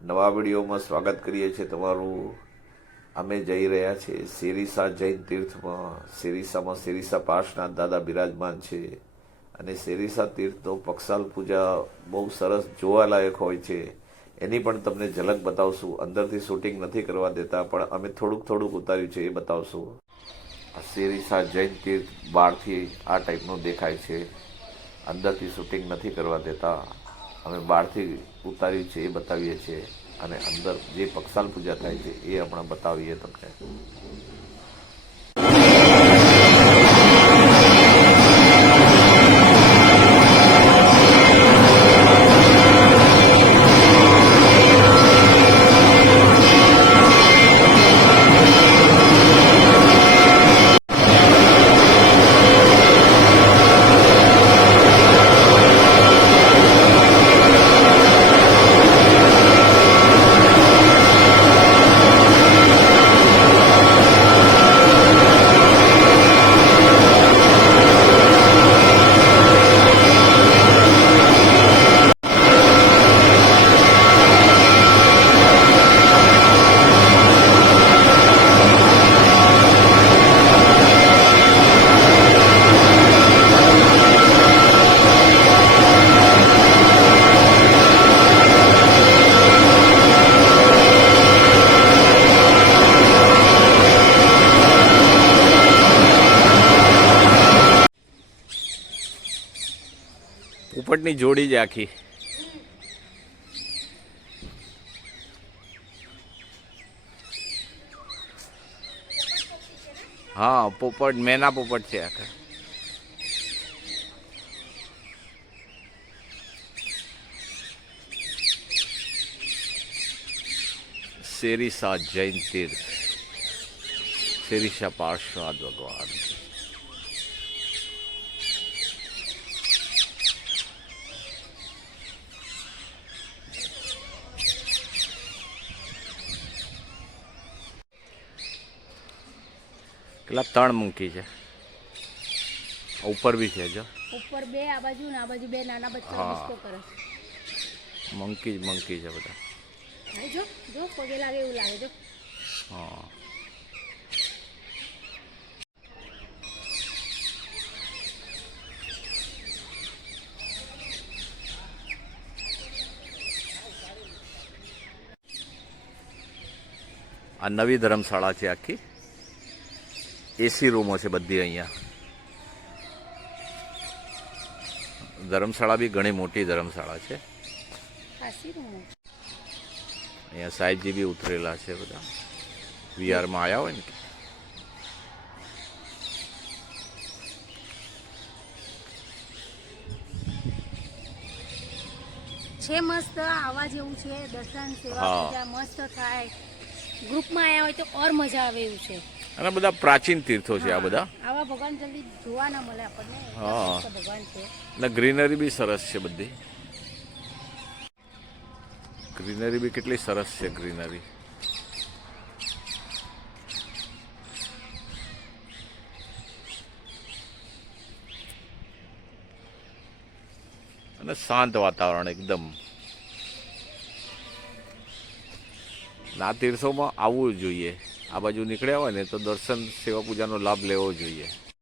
નવા વિડીયોમાં સ્વાગત કરીએ છીએ તમારું। અમે જઈ રહ્યા છીએ સિરીસા જૈન તીર્થમાં। સિરીસામાં સિરીસા પાર્શ્વનાથ દાદા બિરાજમાન છે અને સિરીસા તીર્થનો પક્ષાલ પૂજા બહુ સરસ જોવાલાયક હોય છે। એની પણ તમને ઝલક બતાવશું। અંદરથી શૂટિંગ નથી કરવા દેતા, પણ અમે થોડુંક ઉતાર્યું છે, એ બતાવશું। આ સિરીસા જૈન તીર્થ બહારથી આ ટાઈપનું દેખાય છે। અંદરથી શૂટિંગ નથી કરવા દેતા। અમે બહારથી ઉતાર્યું છે એ બતાવીએ છીએ, અને અંદર જે પક્ષાલ પૂજા થાય છે એ હમણાં બતાવીએ તમને। પોપટની જોડી જ આખી। હા, પોપટ મેના પોપટ છે આખા। સિરીસા જૈન તીર્થ, સિરીસા પાર્શ્વનાથ ભગવાન। કેટલા 3 મંકી છે, ઉપર બી છે જો, ઉપર 2 આ બાજુ ને આ બાજુ 2 નાના બચ્ચા ડિસ્કો કરે છે। મંકી છે બધા। જો જો પગે લાગે એવું લાગે જો। હા, આ નવી ધર્મશાળા છે આખી। એસી રૂમો છે બધી અહીંયા। ધર્મશાળા બી ઘણી મોટી ધર્મશાળા છે। અહીંયા સાહેબજી બી ઉતરેલા છે બધા, વીઆરમાં આવ્યા હોય ને। છે મસ્ત, આવા જેવું છે। દર્શન સેવા પૂજા મસ્ત થાય। ગ્રુપમાં આવ્યા હોય તો ઓર મજા આવે એવું છે। અને બધા પ્રાચીન તીર્થો છે આ બધા। આવા ભગવાન જલ્દી જોવા ના મળે આપણને। હા, ભગવાન છે અને ગ્રીનરી બી સરસ છે બધી। ગ્રીનરી બી કેટલી સરસ છે ગ્રીનરી। અને શાંત વાતાવરણ એકદમ। આ તીર્થોમાં આવવું જોઈએ। આ બાજુ નીકળ્યા હોય ને તો દર્શન સેવા પૂજાનો લાભ લેવો જોઈએ।